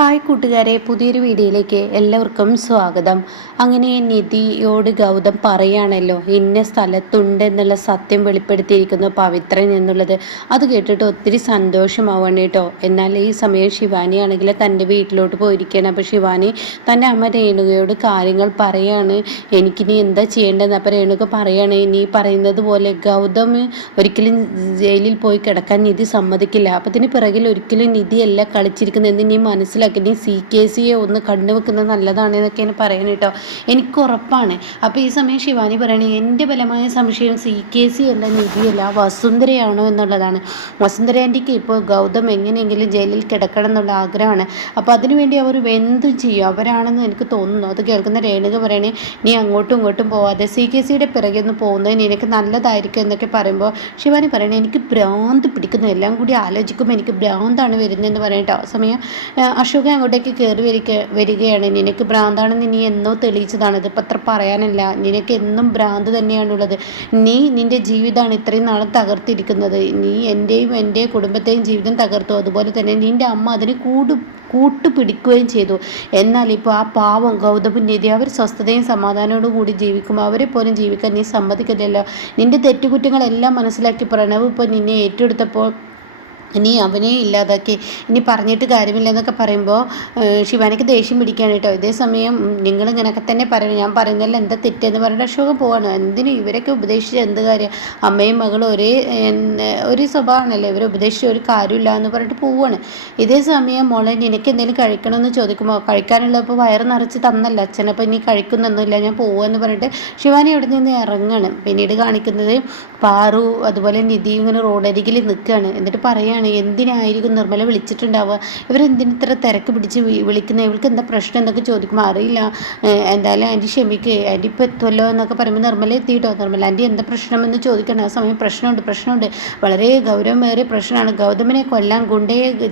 Hi കൂട്ടുകാരെ, പുതിയൊരു വീഡിയോയിലേക്ക് എല്ലാവർക്കും സ്വാഗതം. അങ്ങനെ നിധിയോട് ഗൗതം പറയാണല്ലോ ഇന്ന സ്ഥലത്തുണ്ട് എന്നുള്ള സത്യം വെളിപ്പെടുത്തിയിരിക്കുന്നു പവിത്രൻ എന്നുള്ളത്. അത് കേട്ടിട്ട് ഒത്തിരി സന്തോഷമാവാണ് കേട്ടോ. എന്നാൽ ഈ സമയം ശിവാനി ആണെങ്കിൽ തൻ്റെ വീട്ടിലോട്ട് പോയിരിക്കുകയാണ്. അപ്പോൾ ശിവാനി തൻ്റെ അമ്മ രേണുകയോട് കാര്യങ്ങൾ പറയാണ്, എനിക്കിനി എന്താ ചെയ്യേണ്ടതെന്ന്. അപ്പോൾ രേണുക പറയാണ്, നീ പറയുന്നത് പോലെ ഗൗതം ഒരിക്കലും ജയിലിൽ പോയി കിടക്കാൻ നിധി സമ്മതിക്കില്ല. അപ്പോൾ ഇതിന് പിറകിൽ ഒരിക്കലും നിധിയല്ല കളിച്ചിരിക്കുന്നതെന്ന് നീ മനസ്സിലാക്കി, നീ CKC ഒന്ന് കണ്ടുവെക്കുന്നത് നല്ലതാണ് എന്നൊക്കെയാണ് പറയാൻ കേട്ടോ. എനിക്ക് ഉറപ്പാണ്. അപ്പോൾ ഈ സമയം ശിവാനി പറയണേ, എൻ്റെ ബലമായ സംശയം CKC അല്ല, നിധിയല്ല, വസുന്ധരയാണോ എന്നുള്ളതാണ്. വസുന്ധര ആൻറ്റിക്ക് ഇപ്പോൾ ഗൗതം എങ്ങനെയെങ്കിലും ജയിലിൽ കിടക്കണം എന്നുള്ള ആഗ്രഹമാണ്. അപ്പോൾ അതിനുവേണ്ടി അവർ എന്തും ചെയ്യും, അവരാണെന്ന് എനിക്ക് തോന്നുന്നു. അത് കേൾക്കുന്ന രേണുക പറയണേ, നീ അങ്ങോട്ടും ഇങ്ങോട്ടും പോവാതെ CKCയുടെ പിറകെ ഒന്ന് പോകുന്നത് നിനക്ക് നല്ലതായിരിക്കും എന്നൊക്കെ പറയുമ്പോൾ ശിവാനി പറയണേ, എനിക്ക് ഭ്രാന്ത് പിടിക്കുന്നു, എല്ലാം കൂടി ആലോചിക്കുമ്പോൾ എനിക്ക് ഭ്രാന്താണ് വരുന്നതെന്ന് പറയട്ടോ. ആ സമയം അശോക അങ്ങോട്ടേക്ക് കയറി വരികയാണ്. നിനക്ക് ഭ്രാന്താണെന്ന് നീ എന്നോ തെളിയിച്ചതാണ്, ഇതിപ്പോൾ അത്ര പറയാനല്ല, നിനക്ക് എന്നും ഭ്രാന്ത് തന്നെയാണുള്ളത്. നീ നിൻ്റെ ജീവിതമാണ് ഇത്രയും നാളെ തകർത്തിരിക്കുന്നത്. നീ എൻ്റെയും എൻ്റെ കുടുംബത്തെയും ജീവിതം തകർത്തു. അതുപോലെ തന്നെ നിൻ്റെ അമ്മ അതിന് കൂട്ടുപിടിക്കുകയും ചെയ്തു. എന്നാൽ ഇപ്പോൾ ആ പാവം ഗൗതമും നിധി അവർ സ്വസ്ഥതയും സമാധാനത്തോടും കൂടി ജീവിക്കുമ്പോൾ അവരെ പോലും ജീവിക്കാൻ നീ സമ്മതിക്കില്ലല്ലോ. നിൻ്റെ തെറ്റുകുറ്റങ്ങളെല്ലാം മനസ്സിലാക്കി പ്രണവ് ഇപ്പോൾ നിന്നെ ഏറ്റെടുത്തപ്പോൾ ഇനി അവനെ ഇല്ലാതാക്കി, ഇനി പറഞ്ഞിട്ട് കാര്യമില്ലെന്നൊക്കെ പറയുമ്പോൾ ശിവാനിക്ക് ദേഷ്യം പിടിക്കുകയാണ് കേട്ടോ. ഇതേ സമയം നിങ്ങളിങ്ങനെയൊക്കെ തന്നെ പറയണം, ഞാൻ പറയുന്നതല്ല എന്താ തെറ്റെന്ന് പറഞ്ഞിട്ട് അശോക പോവാണ്. എന്തിനും ഇവരൊക്കെ ഉപദേശിച്ച് എന്ത് കാര്യം, അമ്മയും മകളും ഒരു സ്വഭാവമാണല്ലോ, ഇവരെ ഉപദേശിച്ച് ഒരു കാര്യമില്ല എന്ന് പറഞ്ഞിട്ട് പോവുകയാണ്. ഇതേ സമയം മോളെ നിനക്ക് എന്തെങ്കിലും കഴിക്കണമെന്ന് ചോദിക്കുമ്പോൾ കഴിക്കാനുള്ളപ്പോൾ വയറ് നിറച്ച് തന്നല്ല അച്ഛനപ്പോൾ ഇനി കഴിക്കുന്നൊന്നുമില്ല, ഞാൻ പോവുകയെന്ന് പറഞ്ഞിട്ട് ശിവാനി അവിടെ നിന്ന് ഇറങ്ങുകയാണ്. പിന്നീട് കാണിക്കുന്നത് പാറു അതുപോലെ നിധി ഇങ്ങനെ റോഡരികിൽ നിൽക്കുകയാണ്. എന്നിട്ട് പറയുകയാണ്, എന്തിനായിരിക്കും നിർമ്മല വിളിച്ചിട്ടുണ്ടാവുക, ഇവരെന്തിന് ഇത്ര തിരക്ക് പിടിച്ച് വിളിക്കുന്നത്, ഇവൾക്ക് എന്താ പ്രശ്നം എന്നൊക്കെ ചോദിക്കുമ്പോൾ അറിയില്ല, എന്തായാലും ആൻറ്റി ക്ഷമിക്ക്, ആൻറ്റി ഇപ്പോൾ എത്തുമല്ലോ എന്നൊക്കെ പറയുമ്പോൾ നിർമ്മല എത്തിയിട്ടോ. നിർമ്മല ആൻറ്റി എന്താ പ്രശ്നമെന്ന് ചോദിക്കണം. ആ സമയം പ്രശ്നമുണ്ട്, വളരെ ഗൗരവമേറിയ പ്രശ്നമാണ്. ഗൗതമിനെ കൊല്ലാൻ ഗുണ്ടയെ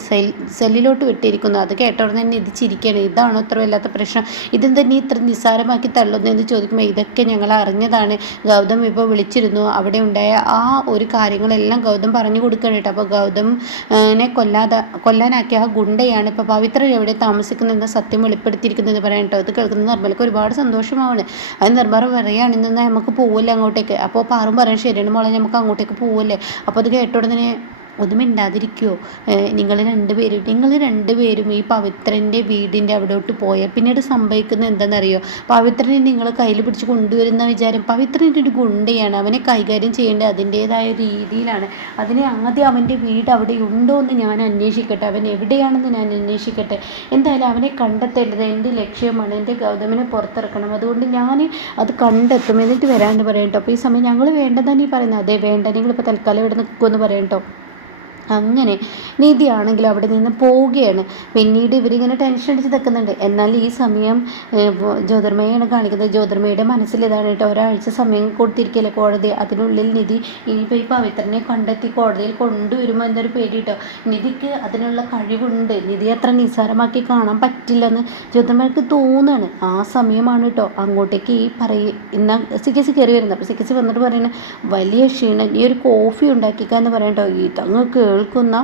സെല്ലിലോട്ട് വിട്ടിരിക്കുന്നു. അത് കേട്ടോടെ തന്നെ ഇത് ചിരിക്കുകയാണ്. ഇതാണോ ഇത്ര വല്ലാത്ത പ്രശ്നം, ഇതെന്താ നീ ഇത്ര നിസ്സാരമാക്കി തള്ളുന്നതെന്ന് ചോദിക്കുമ്പോൾ ഇതൊക്കെ ഞങ്ങൾ അറിഞ്ഞതാണ്, ഗൗതം ഇപ്പോൾ വിളിച്ചിരുന്നു, അവിടെ ഉണ്ടായ ആ ഒരു കാര്യങ്ങളെല്ലാം ഗൗതം പറഞ്ഞു കൊടുക്കണം കേട്ടോ. അപ്പോൾ ഗൗതം കൊല്ലാനാക്കിയ ആ ഗുണ്ടയാണ് ഇപ്പോൾ പവിത്രൻ എവിടെ താമസിക്കുന്നതെന്ന് സത്യം വെളിപ്പെടുത്തിയിരിക്കുന്നതെന്ന് പറയാൻ കേട്ടോ. അത് കേൾക്കുന്നത് നിർമ്മലക്ക് ഒരുപാട് സന്തോഷമാണ്. അത് നിർമ്മല പറയുകയാണെന്ന് നമുക്ക് പോവില്ല അങ്ങോട്ടേക്ക്. അപ്പോൾ പാറും പറയാൻ, ശരിയാണ് മോളെ, നമുക്ക് അങ്ങോട്ടേക്ക് പോവില്ലേ. അപ്പോൾ അത് കേട്ട ഉടനെ ഒന്നും മിണ്ടാതിരിക്കുമോ, നിങ്ങൾ രണ്ടുപേരും ഈ പവിത്രൻ്റെ വീടിൻ്റെ അവിടോട്ട് പോയാൽ പിന്നീട് സംഭവിക്കുന്നത് എന്താണെന്നറിയോ, പവിത്രനെ നിങ്ങൾ കയ്യിൽ പിടിച്ച് കൊണ്ടുവരുന്ന വിചാരം, പവിത്രൻ്റെ ഒരു ഗുണ്ടയാണ്, അവനെ കൈകാര്യം ചെയ്യേണ്ടത് അതിൻ്റേതായ രീതിയിലാണ്. അതിനെ ആദ്യം അവൻ്റെ വീട് അവിടെ ഉണ്ടോ എന്ന് ഞാൻ അന്വേഷിക്കട്ടെ, അവൻ എവിടെയാണെന്ന് ഞാൻ അന്വേഷിക്കട്ടെ, എന്തായാലും അവനെ കണ്ടെത്തേണ്ടത് എൻ്റെ ലക്ഷ്യമാണ്, എൻ്റെ ഗൗതമിനെ പുറത്തിറക്കണം, അതുകൊണ്ട് ഞാൻ അത് കണ്ടെത്തും, എന്നിട്ട് വരാമെന്ന് പറയാം കേട്ടോ. അപ്പോൾ ഈ സമയം ഞങ്ങൾ വേണ്ടതാണ് ഈ പറയുന്നത്, അതേ വേണ്ട, നിങ്ങളിപ്പോൾ തൽക്കാലം ഇവിടെ നിൽക്കുമെന്ന് പറയാം കേട്ടോ. അങ്ങനെ നിധിയാണെങ്കിൽ അവിടെ നിന്ന് പോവുകയാണ്. പിന്നീട് ഇവരിങ്ങനെ ടെൻഷൻ അടിച്ച് നിൽക്കുന്നുണ്ട്. എന്നാൽ ഈ സമയം ജ്യോതിർമയാണ് കാണിക്കുന്നത്. ജ്യോതിർമയുടെ മനസ്സിൽ ഇതാണ് കേട്ടോ, ഒരാഴ്ച സമയം കൊടുത്തിരിക്കുകയല്ലേ കോടതി, അതിനുള്ളിൽ നിധി ഇനിയിപ്പോൾ ഈ പവിത്രനെ കണ്ടെത്തി കോടതിയിൽ കൊണ്ടുവരുമോ എന്നൊരു പേടി കേട്ടോ. നിധിക്ക് അതിനുള്ള കഴിവുണ്ട്, നിധി അത്ര നിസ്സാരമാക്കി കാണാൻ പറ്റില്ലെന്ന് ജ്യോതിർമയ്ക്ക് തോന്നുകയാണ്. ആ സമയമാണ് കേട്ടോ അങ്ങോട്ടേക്ക് ഈ ഇന്ന CKC കയറി വരുന്നത്. അപ്പോൾ CKC വന്നിട്ട് പറയുന്നത്, വലിയ ക്ഷീണം, ഈ ഒരു കോഫി ഉണ്ടാക്കിക്കാന്ന് പറയാം കേട്ടോ. ഇതങ്ങ് കേൾക്കുന്ന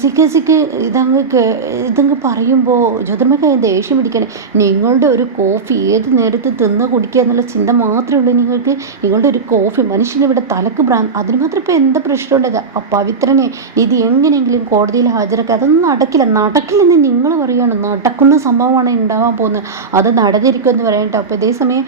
CKCക്ക് ഇതങ്ങ് പറയുമ്പോൾ ജ്യോതിർമയ്ക്ക് ദേഷ്യം പിടിക്കണേ. നിങ്ങളുടെ ഒരു കോഫി ഏത് നേരത്ത് തിന്ന് കുടിക്കുക എന്നുള്ള ചിന്ത മാത്രമേ ഉള്ളൂ നിങ്ങൾക്ക്, നിങ്ങളുടെ ഒരു കോഫി മനുഷ്യനിവിടെ തലക്ക് ഭ്രാന്ത്, അതിന് മാത്രം ഇപ്പോൾ എന്താ പ്രശ്നമുള്ളത്. ആ പവിത്രനെ ഇത് എങ്ങനെയെങ്കിലും കോടതിയിൽ ഹാജരാക്കുക, അതൊന്നും നടക്കില്ലെന്ന് നിങ്ങൾ പറയുകയാണ്, നടക്കുന്ന സംഭവമാണ് ഉണ്ടാവാൻ പോകുന്നത്, അത് നടന്നിരിക്കുമെന്ന് പറയാം കേട്ടോ. അപ്പോൾ ഇതേസമയം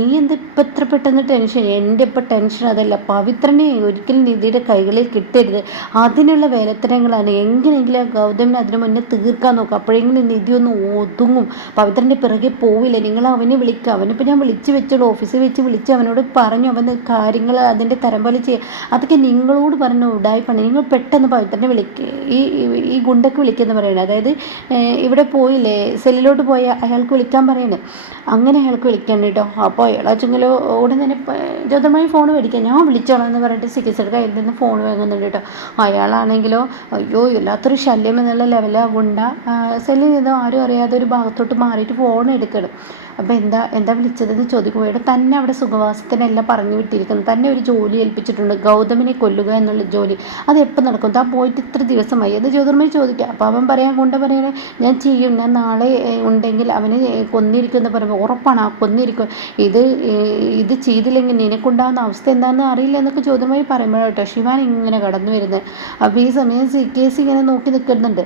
നീ എന്താ ഇപ്പം എത്ര പെട്ടെന്ന് ടെൻഷൻ, എൻ്റെ ഇപ്പോൾ ടെൻഷൻ അതല്ല, പവിത്രനെ ഒരിക്കലും നിധിയുടെ കൈകളിൽ കിട്ടരുത്, അതിനുള്ള വേലത്തരങ്ങളാണ്, എങ്ങനെയെങ്കിലും ആ ഗൗതമിനെ അതിന് മുന്നേ തീർക്കാൻ നോക്കുക, അപ്പോഴെങ്കിലും നിധി ഒന്ന് ഒതുങ്ങും, പവിത്രൻ്റെ പിറകെ പോവില്ല, നിങ്ങൾ അവനെ വിളിക്കുക, അവനിപ്പോൾ ഞാൻ വിളിച്ച് വെച്ചോളൂ, ഓഫീസിൽ വെച്ച് വിളിച്ച് അവനോട് പറഞ്ഞു, അവൻ്റെ കാര്യങ്ങൾ അതിൻ്റെ തരം പോലെ ചെയ്യുക, അതൊക്കെ നിങ്ങളോട് പറഞ്ഞ ഉടായ്പാണ്, നിങ്ങൾ പെട്ടെന്ന് പവിത്രനെ വിളിക്കുക, ഈ ഗുണ്ടയ്ക്ക് വിളിക്കുമെന്ന് പറയുന്നത്, അതായത് ഇവിടെ പോയില്ലേ സെല്ലിലോട്ട് പോയ അയാൾക്ക് വിളിക്കാൻ പറയുന്നത്, അങ്ങനെ അയാൾക്ക് വിളിക്കാൻ കേട്ടോ. അപ്പോൾ അയാളെങ്കിലും ഉടൻ തന്നെ ജ്യോതിർമയി ഫോൺ മേടിക്കുക, ഞാൻ വിളിച്ചോളാം എന്ന് പറഞ്ഞിട്ട് CKCയുടെ കയ്യിൽ നിന്ന് ഫോൺ വാങ്ങുന്നുണ്ട് കേട്ടോ. അയാളാണെങ്കിലോ അയ്യോ എല്ലാത്തൊരു ശല്യം എന്നുള്ള ലെവലാണ് ഗുണ്ട സെല്ലിൽ നിന്നും ആരും അറിയാതെ ഒരു ഭാഗത്തോട്ട് മാറിയിട്ട് ഫോൺ എടുക്കണം. അപ്പോൾ എന്താ എന്താ വിളിച്ചതെന്ന് ചോദിക്കുമ്പോൾ ഇവിടെ തന്നെ അവിടെ സുഖവാസത്തിനെല്ലാം പറഞ്ഞു വിട്ടിരിക്കുന്നു, തന്നെ ഒരു ജോലി ഏൽപ്പിച്ചിട്ടുണ്ട്, ഗൗതമിനെ കൊല്ലുക എന്നുള്ള ജോലി. അത് എപ്പോൾ നടക്കും? താൻ പോയിട്ട് ഇത്ര ദിവസമായി എന്ന് ജ്യോതിർമയി ചോദിക്കുക. അപ്പോൾ അവൻ പറയണേ ഞാൻ ചെയ്യും, ഞാൻ നാളെ ഉണ്ടെങ്കിൽ അവനെ കൊന്നിരിക്കുമെന്ന് പറയുമ്പോൾ ഉറപ്പാണ് ആ കൊന്നിരിക്കും, ഇത് ഇത് ചെയ്തില്ലെങ്കിൽ നിനക്കുണ്ടാകുന്ന അവസ്ഥ എന്താണെന്ന് അറിയില്ല എന്നൊക്കെ ജ്യോതിർമയി പറയുമ്പോഴാട്ടോ ശിവാൻ ഇങ്ങനെ കടന്നു വരുന്നത്. അപ്പോൾ ഈ സമയം കേസ് ഇങ്ങനെ നോക്കി നിൽക്കുന്നുണ്ട്.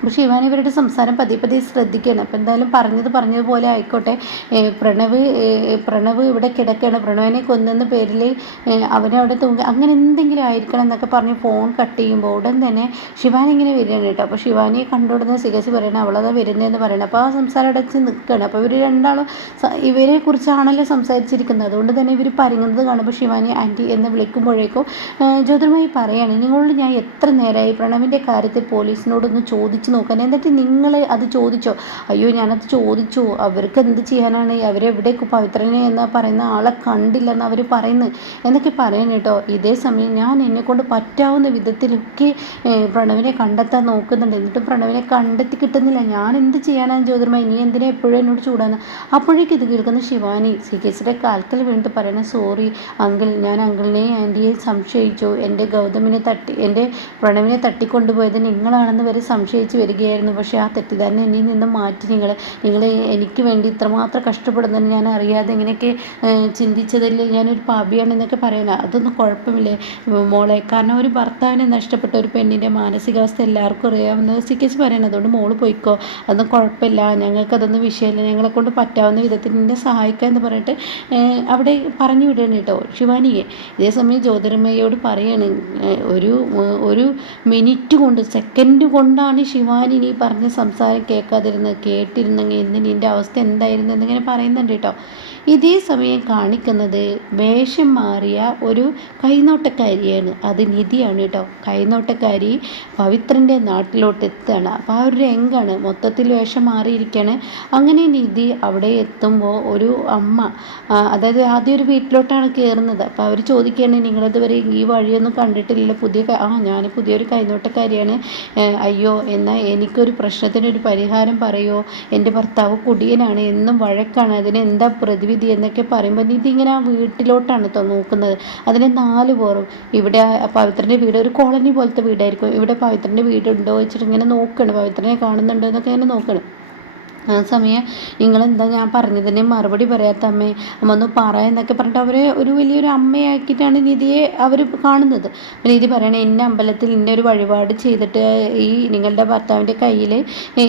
അപ്പോൾ ശിവാനി ഇവരുടെ സംസാരം പതിയെ ശ്രദ്ധിക്കുകയാണ്. അപ്പോൾ എന്തായാലും പറഞ്ഞതുപോലെ ആയിക്കോട്ടെ, പ്രണവ് ഇവിടെ കിടക്കുകയാണ്, പ്രണവിനെ കൊന്നെന്ന പേരിൽ അവനെ അവിടെ തൂങ്ങി അങ്ങനെ എന്തെങ്കിലും ആയിരിക്കണം എന്നൊക്കെ പറഞ്ഞ് ഫോൺ കട്ട് ചെയ്യുമ്പോൾ ഉടൻ തന്നെ ശിവാനി ഇങ്ങനെ വരികയാണ് കേട്ടോ. അപ്പോൾ ശിവാനിയെ കണ്ടുകൊടുന്ന സിഗസി പറയണം അവളതാ വരുന്നതെന്ന് പറയണം. അപ്പോൾ ആ സംസാരം അടച്ച് നിൽക്കുകയാണ്. അപ്പോൾ ഇവർ രണ്ടാളും ഇവരെ കുറിച്ചാണല്ലോ സംസാരിച്ചിരിക്കുന്നത്, അതുകൊണ്ട് തന്നെ ഇവർ പറയുന്നത് കാണുമ്പോൾ ശിവാനി ആൻറ്റി എന്ന് വിളിക്കുമ്പോഴേക്കും ജ്യോതിർമയി പറയുകയാണ്, നിങ്ങളോട് ഞാൻ എത്ര നേരമായി പ്രണവിൻ്റെ കാര്യത്തിൽ പോലീസിനോടൊന്ന് ചോദിച്ചു നോക്കാൻ, എന്നിട്ട് നിങ്ങൾ അത് ചോദിച്ചോ? അയ്യോ ഞാനത് ചോദിച്ചു, അവർക്ക് എന്ത് ചെയ്യാനാണ്, അവരെവിടേക്ക് പവിത്രനെ എന്ന് പറയുന്ന ആളെ കണ്ടില്ലെന്ന് അവർ പറയുന്നത് എന്നൊക്കെ പറയുന്നു കേട്ടോ. ഇതേ സമയം ഞാൻ എന്നെക്കൊണ്ട് പറ്റാവുന്ന വിധത്തിലൊക്കെ പ്രണവിനെ കണ്ടെത്താൻ നോക്കുന്നുണ്ട്, എന്നിട്ടും പ്രണവിനെ കണ്ടെത്തി കിട്ടുന്നില്ല, ഞാൻ എന്ത് ചെയ്യാനാണ് ജ്യോതിർമയി, നീ എന്തിനാ എപ്പോഴും എന്നോട് ചൂടാന്ന്? അപ്പോഴേക്കും ഇത് കേൾക്കുന്ന ശിവാനി സിഗേച്ചിയുടെ കാൽക്കൽ വീണിട്ട് പറയണ, സോറി അങ്കിൾ, ഞാൻ അങ്കിളിനെയും ആൻറ്റിയെയും സംശയിച്ചു, എൻ്റെ പ്രണവിനെ തട്ടിക്കൊണ്ടുപോയത് നിങ്ങളാണെന്ന് വരെ സംശയിച്ച് വരികയായിരുന്നു. പക്ഷേ ആ തെറ്റിദ്ധാരണ എന്നിൽ നിന്ന് മാറ്റി നിങ്ങൾ എനിക്ക് വേണ്ടി ഇത്രമാത്രം കഷ്ടപ്പെടുന്നതെന്ന് ഞാൻ അറിയാതെ ഇങ്ങനെയൊക്കെ ചിന്തിച്ചതിൽ ഞാനൊരു പാപിയാണെന്നൊക്കെ പറയണം. അതൊന്നും കുഴപ്പമില്ലേ മോളെ, കാരണം ഒരു ഭർത്താവിനെ നഷ്ടപ്പെട്ട ഒരു പെണ്ണിൻ്റെ മാനസികാവസ്ഥ എല്ലാവർക്കും അറിയാവുന്നത് സിക്കേച്ച് പറയണം. അതുകൊണ്ട് മോള് പോയിക്കോ, അതൊന്നും കുഴപ്പമില്ല, ഞങ്ങൾക്കതൊന്നും വിഷയമില്ല, ഞങ്ങളെ കൊണ്ട് പറ്റാവുന്ന വിധത്തിൽ നിന്നെ സഹായിക്കുക എന്ന് പറഞ്ഞിട്ട് അവിടെ പറഞ്ഞു വിടുകയാണ് കേട്ടോ ശിവാനിയെ. ഇതേസമയം ജ്യോതിർമയോട് പറയാണ്, ഒരു മിനിറ്റ് കൊണ്ട് സെക്കൻഡ് കൊണ്ടാണ് ശിവാനി നീ പറഞ്ഞ സംസാരം കേട്ടിരുന്നെങ്കിൽ ഇന്ന് നിൻ്റെ അവസ്ഥ എന്തായിരുന്നു എന്നിങ്ങനെ പറയുന്നുണ്ട് കേട്ടോ. ഇതേ സമയം കാണിക്കുന്നത് വേഷം മാറിയ ഒരു കൈനോട്ടക്കാരിയാണ്, അത് നിധിയാണ് കേട്ടോ. കൈനോട്ടക്കാരി പവിത്രൻ്റെ നാട്ടിലോട്ട് എത്തുകയാണ്. അപ്പോൾ ആ ഒരു രംഗാണ്, മൊത്തത്തിൽ വേഷം മാറിയിരിക്കുകയാണ്. അങ്ങനെ നിധി അവിടെ എത്തുമ്പോൾ ഒരു അമ്മ, അതായത് ആദ്യം ഒരു വീട്ടിലോട്ടാണ് കയറുന്നത്. അപ്പോൾ അവർ ചോദിക്കുകയാണ്, നിങ്ങളിതുവരെ ഈ വഴിയൊന്നും കണ്ടിട്ടില്ല, ഞാൻ പുതിയൊരു കൈനോട്ടക്കാരിയാണ്, അയ്യോ എന്നാൽ എനിക്കൊരു പ്രശ്നത്തിനൊരു പരിഹാരം പറയുമോ, എൻ്റെ ഭർത്താവ് കുടിയനാണ്, എന്നും വഴക്കാണ്, അതിന് എന്താ പ്രതിവിധി എന്നൊക്കെ പറയുമ്പോൾ നിധി ഇങ്ങനെ ആ വീട്ടിലോട്ടാണ് നോക്കുന്നത്. അതിന് 4 പേരും ഇവിടെ പവിത്രൻ്റെ വീട് ഒരു കോളനി പോലത്തെ വീടായിരിക്കും, ഇവിടെ പവിത്രൻ്റെ വീടുണ്ടോ വെച്ചിട്ട് ഇങ്ങനെ നോക്കണം, പവിത്രനെ കാണുന്നുണ്ടോ എന്നൊക്കെ ഇങ്ങനെ നോക്കണം. ആ സമയം നിങ്ങളെന്താ ഞാൻ പറഞ്ഞതിന് മറുപടി പറയാത്ത അമ്മ ഒന്ന് എന്നൊക്കെ പറഞ്ഞിട്ട് അവരെ ഒരു വലിയൊരു അമ്മയാക്കിയിട്ടാണ് നിധിയെ അവർ കാണുന്നത്. നിധി പറയണേ, ഇന്ന അമ്പലത്തിൽ ഇന്നൊരു വഴിപാട് ചെയ്തിട്ട് ഈ നിങ്ങളുടെ ഭർത്താവിൻ്റെ കയ്യിൽ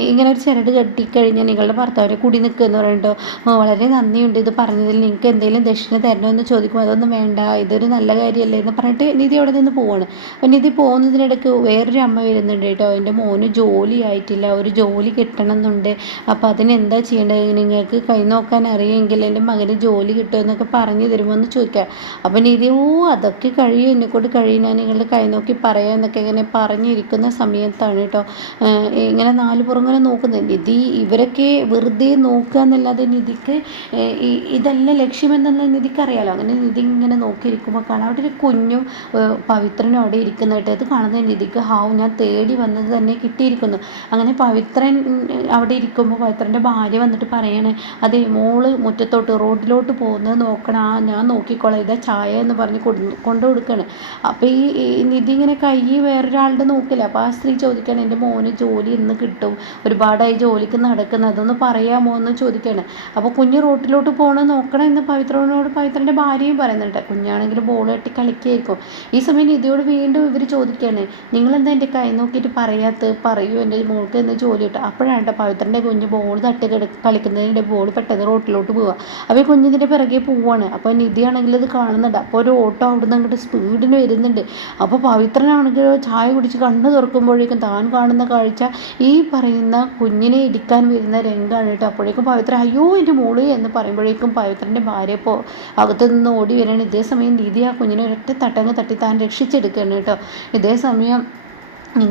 ഇങ്ങനെ ഒരു ചരട് കെട്ടിക്കഴിഞ്ഞാൽ നിങ്ങളുടെ ഭർത്താവിനെ കൂടി നിൽക്കുമെന്ന് പറയുന്നുണ്ടോ, വളരെ നന്ദിയുണ്ട്, ഇത് പറഞ്ഞതിൽ നിങ്ങൾക്ക് എന്തെങ്കിലും ദക്ഷിണ തരണമെന്ന് ചോദിക്കുമ്പോൾ അതൊന്നും വേണ്ട, ഇതൊരു നല്ല കാര്യമല്ലേ എന്ന് പറഞ്ഞിട്ട് നിധി അവിടെ നിന്ന് പോവാണ്. അപ്പം നിധി പോകുന്നതിനിടയ്ക്ക് വേറൊരു അമ്മ വരുന്നുണ്ട് കേട്ടോ, എൻ്റെ മോന് ജോലി ആയിട്ടില്ല, ഒരു ജോലി കിട്ടണം എന്നുണ്ട്, അപ്പോൾ അതിനെന്താ ചെയ്യേണ്ടത്, നിങ്ങൾക്ക് കൈ നോക്കാൻ അറിയുമെങ്കിൽ എൻ്റെ മകന് ജോലി കിട്ടുമെന്നൊക്കെ പറഞ്ഞു തരുമോ എന്ന് ചോദിക്കുക. അപ്പം നിധി അതൊക്കെ കഴിയും, എന്നെക്കൊണ്ട് കഴിയും, ഞാൻ നിങ്ങളുടെ കൈ നോക്കി പറയാം എന്നൊക്കെ ഇങ്ങനെ പറഞ്ഞിരിക്കുന്ന സമയത്താണ് കേട്ടോ ഇങ്ങനെ 4 പുറം ഇങ്ങനെ നോക്കുന്നത്. നിധി ഇവരൊക്കെ വെറുതെ നോക്കുക എന്നല്ലാതെ നിധിക്ക് ഇതല്ല ലക്ഷ്യമെന്നുള്ള നിധിക്കറിയാലോ. അങ്ങനെ നിധി ഇങ്ങനെ നോക്കിയിരിക്കുമ്പോൾ കാണാം അവിടെ ഒരു കുഞ്ഞും പവിത്രനും അവിടെ ഇരിക്കുന്ന കേട്ടോ. അത് കാണുന്ന നിധിക്ക് ഞാൻ തേടി വന്നത് തന്നെ കിട്ടിയിരിക്കുന്നു. അങ്ങനെ പവിത്രൻ അവിടെ ഇരിക്കുമ്പോൾ പവിത്രൻ്റെ ഭാര്യ വന്നിട്ട് പറയണേ, അതെ മോള് മുറ്റത്തോട്ട് റോഡിലോട്ട് പോകുന്നത് നോക്കണം, ഞാൻ നോക്കിക്കോളാം, ഇതാ ചായ എന്ന് പറഞ്ഞ് കൊണ്ടു കൊടുക്കണം. അപ്പോൾ ഈ നിധി ഇങ്ങനെ കൈ വേറൊരാളുടെ നോക്കില്ല. അപ്പോൾ ആ സ്ത്രീ ചോദിക്കണം, എൻ്റെ മോന് ജോലി ഇന്ന് കിട്ടും, ഒരുപാടായി ജോലിക്ക് നടക്കുന്നത്, അതൊന്ന് പറയാമോ എന്ന് ചോദിക്കണം. അപ്പോൾ കുഞ്ഞ് റോട്ടിലോട്ട് പോകണം നോക്കണം എന്ന് പവിത്രൻ്റെ ഭാര്യയും പറയുന്നുണ്ട്. കുഞ്ഞാണെങ്കിൽ ബോൾ കെട്ടി കളിക്കുകയായിരിക്കും. ഈ സമയം നിധിയോട് വീണ്ടും ഇവർ ചോദിക്കുകയാണ്, നിങ്ങളെന്താ എൻ്റെ കൈ നോക്കിയിട്ട് പറയൂ എൻ്റെ മോൾക്ക് എന്ന് ജോലി കിട്ടും. അപ്പോഴാണ് പവിത്രൻ്റെ കുഞ്ഞ് ബോൾ തട്ടി കളിക്കുന്നതിൻ്റെ ബോൾ പെട്ടെന്ന് റോട്ടിലോട്ട് പോവുക. അപ്പോൾ കുഞ്ഞിൻ്റെ പിറകെ പോവുകയാണ്. അപ്പോൾ നിധിയാണെങ്കിൽ ഇത് കാണുന്നുണ്ട്. അപ്പോൾ ഒരു ഓട്ടോ അവിടുന്ന് അങ്ങോട്ട് സ്പീഡിന് വരുന്നുണ്ട്. അപ്പോൾ പവിത്രനാണെങ്കിൽ ചായ കുടിച്ച് കണ്ണ് തുറക്കുമ്പോഴേക്കും താൻ കാണുന്ന കാഴ്ച ഈ പറയുന്ന കുഞ്ഞിനെ ഇടിക്കാൻ വരുന്ന രംഗമാണ് കേട്ടോ. അപ്പോഴേക്കും പവിത്ര അയ്യോ എൻ്റെ മോള് എന്ന് പറയുമ്പോഴേക്കും പവിത്രൻ്റെ ഭാര്യ ഇപ്പോൾ അകത്തു നിന്ന് ഓടി വരികയാണ്. ഇതേ സമയം നിധി ആ കുഞ്ഞിനെ ഒരൊറ്റ തട്ടങ്ങ് തട്ടി താൻ രക്ഷിച്ചെടുക്കുകയാണ് കേട്ടോ. ഇതേ സമയം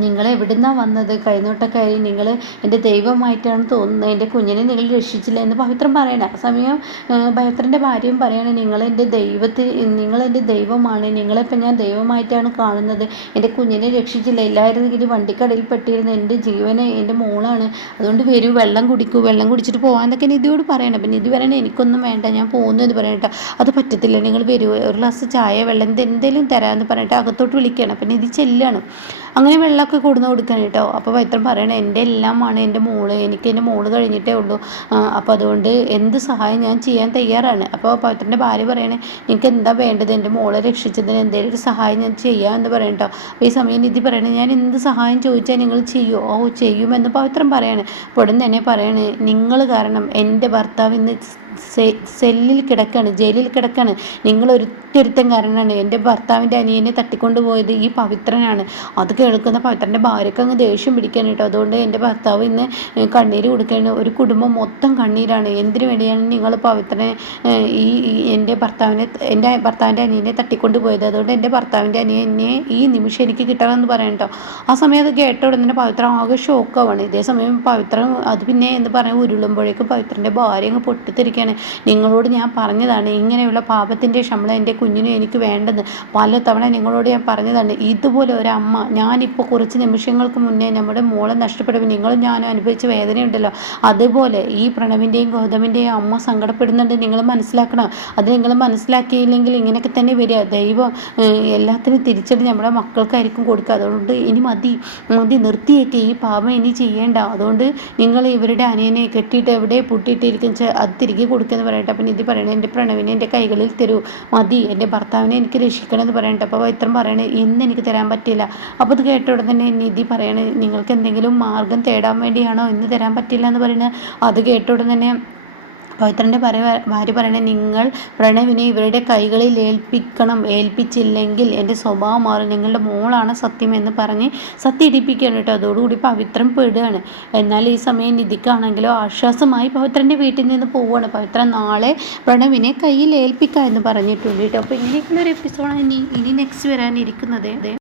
നിങ്ങൾ എവിടുന്നാണ് വന്നത്? കൈനോട്ടക്കാരി, നിങ്ങൾ എൻ്റെ ദൈവമായിട്ടാണ് തോന്നുന്നത്, എൻ്റെ കുഞ്ഞിനെ നിങ്ങൾ രക്ഷിച്ചില്ല എന്ന് പവിത്രൻ പറയണം. ആ സമയം പവിത്രൻ്റെ ഭാര്യയും പറയണം, നിങ്ങളെൻ്റെ ദൈവമാണ്, നിങ്ങളിപ്പോൾ ഞാൻ ദൈവമായിട്ടാണ് കാണുന്നത്, എൻ്റെ കുഞ്ഞിനെ രക്ഷിച്ചില്ല, ഇല്ലായിരുന്നെങ്കിൽ വണ്ടിക്കടയിൽ പെട്ടിരുന്ന എൻ്റെ ജീവനെ എൻ്റെ മോളാണ്, അതുകൊണ്ട് വരൂ, വെള്ളം കുടിക്കൂ, വെള്ളം കുടിച്ചിട്ട് പോകാമെന്നൊക്കെ നിധിയോട് പറയണം. അപ്പം നിധി പറയണേ, എനിക്കൊന്നും വേണ്ട, ഞാൻ പോകുന്നു എന്ന് പറയട്ടോ. അത് പറ്റത്തില്ല, നിങ്ങൾ വരൂ, ഒരു ഗ്ലാസ് ചായ, വെള്ളം എന്തെങ്കിലും തരാമെന്ന് പറഞ്ഞിട്ട് അകത്തോട്ട് വിളിക്കുകയാണ്. അപ്പം നിധി ചെല്ലാണ്. അങ്ങനെ വെള്ളമൊക്കെ കൊടുന്ന് കൊടുക്കണം കേട്ടോ. അപ്പോൾ പവിത്രൻ പറയണേ, എൻ്റെ എല്ലാമാണ് എൻ്റെ മോള്, എനിക്ക് എൻ്റെ മോള് കഴിഞ്ഞിട്ടേ ഉള്ളൂ, അപ്പോൾ അതുകൊണ്ട് എന്ത് സഹായം ഞാൻ ചെയ്യാൻ തയ്യാറാണ്. അപ്പോൾ പവിത്രൻ്റെ ഭാര്യ പറയണേ, നിങ്ങൾക്ക് എന്താ വേണ്ടത്? എൻ്റെ മോളെ രക്ഷിച്ചതിന് എന്തെങ്കിലും ഒരു സഹായം ഞാൻ ചെയ്യാം എന്ന് പറയണം കേട്ടോ. അപ്പോൾ ഈ സമയം നിധി പറയണേ, ഞാൻ എന്ത് സഹായം ചോദിച്ചാൽ നിങ്ങൾ ചെയ്യുമോ? ഓ, ചെയ്യുമെന്ന് പവിത്രൻ പറയണേ. അപ്പോൾ ഉടൻ തന്നെ പറയണേ, നിങ്ങൾ കാരണം എൻ്റെ ഭർത്താവ് ഇന്ന് സെല്ലിൽ കിടക്കാണ്, ജയിലിൽ കിടക്കാണ്, നിങ്ങൾ ഒരുത്തൻ കാരണമാണ് എൻ്റെ ഭർത്താവിൻ്റെ അനിയനെ തട്ടിക്കൊണ്ടു പോയത് ഈ പവിത്രനാണ്. അത് കേൾക്കുന്ന പവിത്രൻ്റെ ഭാര്യയ്ക്ക് അങ്ങ് ദേഷ്യം പിടിക്കാൻ കേട്ടോ. അതുകൊണ്ട് എൻ്റെ ഭർത്താവ് ഇന്ന് കണ്ണീര് കൊടുക്കുകയാണ്, ഒരു കുടുംബം മൊത്തം കണ്ണീരാണ്, എന്തിനു വേണ്ടിയാണ് നിങ്ങൾ പവിത്രനെ എൻ്റെ ഭർത്താവിൻ്റെ അനിയനെ തട്ടിക്കൊണ്ട് പോയത്, അതുകൊണ്ട് എൻ്റെ ഭർത്താവിൻ്റെ അനിയനെ ഈ നിമിഷം എനിക്ക് കിട്ടണമെന്ന് പറയാം കേട്ടോ. ആ സമയം അത് കേട്ട ഉടനെ പവിത്രം ആകെ ഷോക്കാവാണ്. ഇതേ സമയം പവിത്രം അത് പിന്നെ എന്ന് പറഞ്ഞ് ഉരുളുമ്പോഴേക്കും പവിത്രൻ്റെ ഭാര്യ അങ്ങ് പൊട്ടിത്തെറിക്കുകയാണ്. നിങ്ങളോട് ഞാൻ പറഞ്ഞതാണ്, ഇങ്ങനെയുള്ള പാപത്തിൻ്റെ ശമ്പളം എൻ്റെ കുഞ്ഞിനും എനിക്ക് വേണ്ടെന്ന് പലതവണ നിങ്ങളോട് ഞാൻ പറഞ്ഞതാണ്. ഇതുപോലെ ഒരമ്മ, ഞാനിപ്പോൾ കുറച്ച് നിമിഷങ്ങൾക്ക് മുന്നേ നമ്മുടെ മോളെ നഷ്ടപ്പെടുമ്പോൾ നിങ്ങളും ഞാനും അനുഭവിച്ച വേദനയുണ്ടല്ലോ, അതുപോലെ ഈ പ്രണവിൻ്റെയും ഗൗതമിൻ്റെയും അമ്മ സങ്കടപ്പെടുന്നുണ്ട്, നിങ്ങൾ മനസ്സിലാക്കണം. അത് നിങ്ങൾ മനസ്സിലാക്കിയില്ലെങ്കിൽ ഇങ്ങനെയൊക്കെ തന്നെ വരിക. ദൈവം എല്ലാത്തിനും തിരിച്ചടി നമ്മുടെ മക്കൾക്കായിരിക്കും കൊടുക്കുക. അതുകൊണ്ട് ഇനി മതി നിർത്തിയേക്ക്, ഈ പാപം ഇനി ചെയ്യേണ്ട. അതുകൊണ്ട് നിങ്ങൾ ഇവരുടെ അനിയനെ കെട്ടിയിട്ട് എവിടെ പൂട്ടിയിട്ടിരിക്കും അത് തിരികെ കൊടുക്കുമെന്ന് പറയട്ടെ. അപ്പം നിധി പറയണേ, എൻ്റെ പ്രണവിനെ എൻ്റെ കൈകളിൽ തരൂ, മതി, എൻ്റെ ഭർത്താവിനെ എനിക്ക് രക്ഷിക്കണമെന്ന് പറയട്ടെ. അപ്പോൾ പവിത്രം പറയണേ, ഇന്ന് എനിക്ക് തരാൻ പറ്റില്ല. അപ്പോൾ അത് കേട്ട ഉടനെ തന്നെ നിധി പറയണേ, നിങ്ങൾക്ക് എന്തെങ്കിലും മാർഗം തേടാൻ വേണ്ടിയാണോ ഇന്ന് തരാൻ പറ്റില്ല എന്ന് പറയുന്നത്. അത് കേട്ട ഉടനെ തന്നെ പവിത്രൻ്റെ ഭാര്യ പറയണേ, നിങ്ങൾ പ്രണവിനെ ഇവരുടെ കൈകളിൽ ഏൽപ്പിച്ചില്ലെങ്കിൽ എൻ്റെ സ്വഭാവം മാറും, നിങ്ങളുടെ മോളാണ് സത്യം എന്ന് പറഞ്ഞ് സത്യം ഇടിപ്പിക്കുകയാണ് കേട്ടോ. അതോടുകൂടി പവിത്രം പെടുകയാണ്. എന്നാൽ ഈ സമയം നിധിക്കാണെങ്കിലോ ആശ്വാസമായി പവിത്രൻ്റെ വീട്ടിൽ നിന്ന് പോവുകയാണ്. പവിത്രൻ നാളെ പ്രണവിനെ കയ്യിൽ ഏൽപ്പിക്കുക എന്ന് പറഞ്ഞിട്ടുണ്ട് കേട്ടോ. അപ്പോൾ ഇങ്ങനെയൊക്കെയുള്ളൊരു എപ്പിസോഡാണ് ഇനി നെക്സ്റ്റ് വരാനിരിക്കുന്നത്.